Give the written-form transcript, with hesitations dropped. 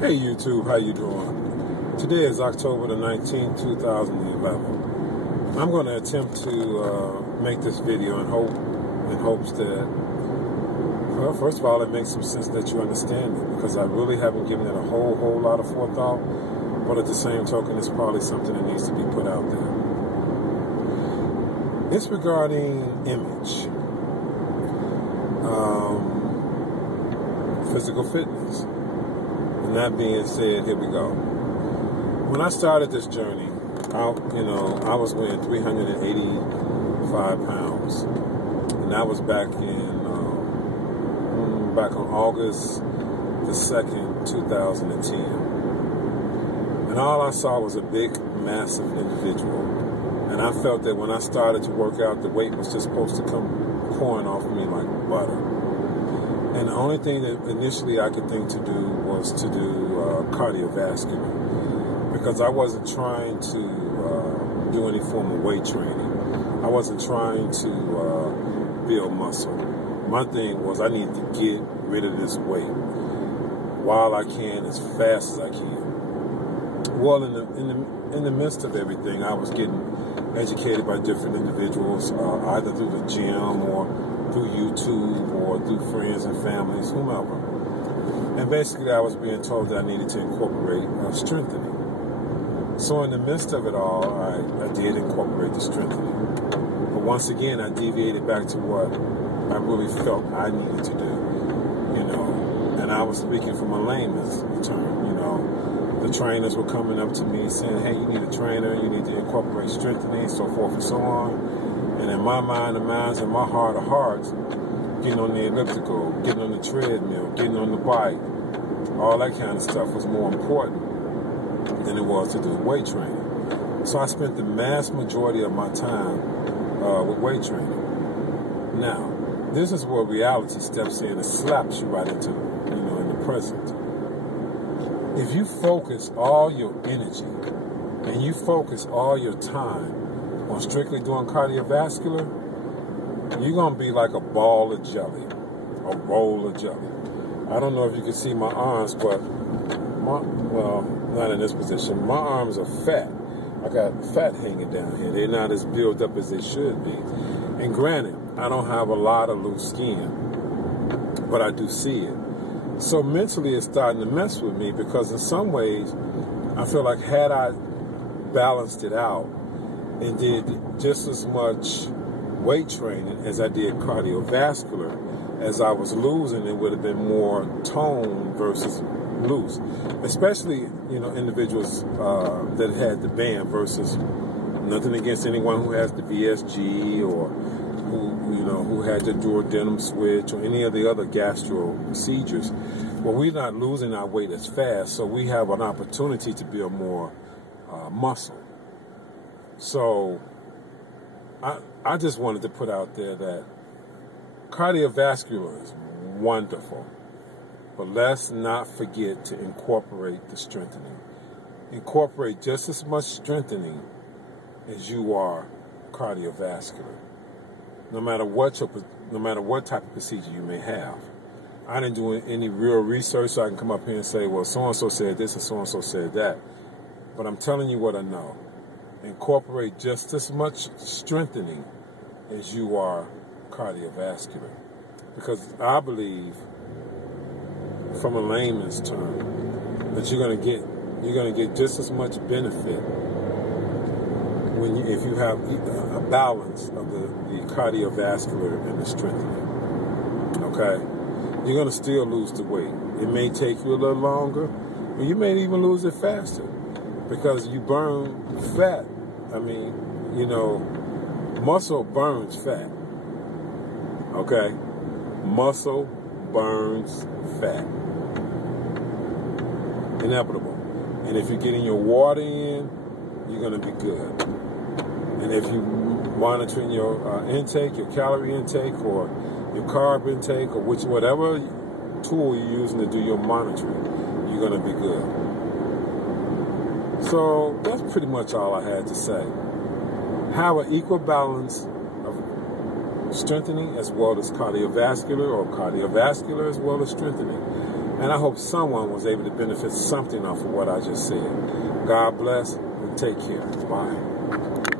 Hey YouTube, how you doing? Today is October the 19th, 2011. I'm going to attempt to make this video in hopes that, well, first of all, it makes some sense that you understand it, because I really haven't given it a whole lot of forethought, but at the same token, it's probably something that needs to be put out there. It's regarding image, physical fitness. And that being said, here we go. When I started this journey, I was weighing 385 pounds, and that was back on August the 2nd, 2010. And all I saw was a big, massive individual, and I felt that when I started to work out, the weight was just supposed to come pouring off me like butter. And the only thing that initially I could think to do was to do cardiovascular, because I wasn't trying to do any form of weight training. I wasn't trying to build muscle. My thing was I need to get rid of this weight while I can, as fast as I can. Well, in the midst of everything, I was getting educated by different individuals, either through the gym or through YouTube or through friends and families, whomever. And basically I was being told that I needed to incorporate strengthening. So in the midst of it all, I did incorporate the strengthening. But once again, I deviated back to what I really felt I needed to do, And I was speaking from a layman's term, The trainers were coming up to me saying, hey, you need a trainer, you need to incorporate strengthening, so forth and so on. And in my mind, the minds, and my heart of hearts, getting on the elliptical, getting on the treadmill, getting on the bike, all that kind of stuff was more important than it was to do weight training. So I spent the vast majority of my time with weight training. Now, this is where reality steps in and slaps you right into, in the present. If you focus all your energy and you focus all your time on strictly doing cardiovascular, you're going to be like a ball of jelly, a roll of jelly. I don't know if you can see my arms, but not in this position. My arms are fat. I got fat hanging down here. They're not as built up as they should be. And granted, I don't have a lot of loose skin, but I do see it. So mentally it's starting to mess with me, because in some ways I feel like had I balanced it out and did just as much weight training as I did cardiovascular, as I was losing, it would have been more tone versus loose. Especially, individuals that had the band versus, nothing against anyone who has the VSG or who had the duodenum switch or any of the other gastro procedures. Well, we're not losing our weight as fast, so we have an opportunity to build more muscle. So I just wanted to put out there that cardiovascular is wonderful, but let's not forget to incorporate the strengthening. Incorporate just as much strengthening as you are cardiovascular. No matter what type of procedure you may have. I didn't do any real research, so I can come up here and say, well, so-and-so said this and so-and-so said that. But I'm telling you what I know. Incorporate just as much strengthening as you are cardiovascular. Because I believe, from a layman's term, that you're gonna get just as much benefit if you have a balance of the cardiovascular and the strengthening. Okay? You're gonna still lose the weight. It may take you a little longer, but you may even lose it faster, because you burn fat. Muscle burns fat. Okay? Muscle burns fat. Inevitable. And if you're getting your water in, you're going to be good. And if you monitoring your intake, your calorie intake, or your carb intake, or whatever tool you're using to do your monitoring, you're going to be good. So that's pretty much all I had to say. Have an equal balance of strengthening as well as cardiovascular, or cardiovascular as well as strengthening. And I hope someone was able to benefit something off of what I just said. God bless and take care. Bye.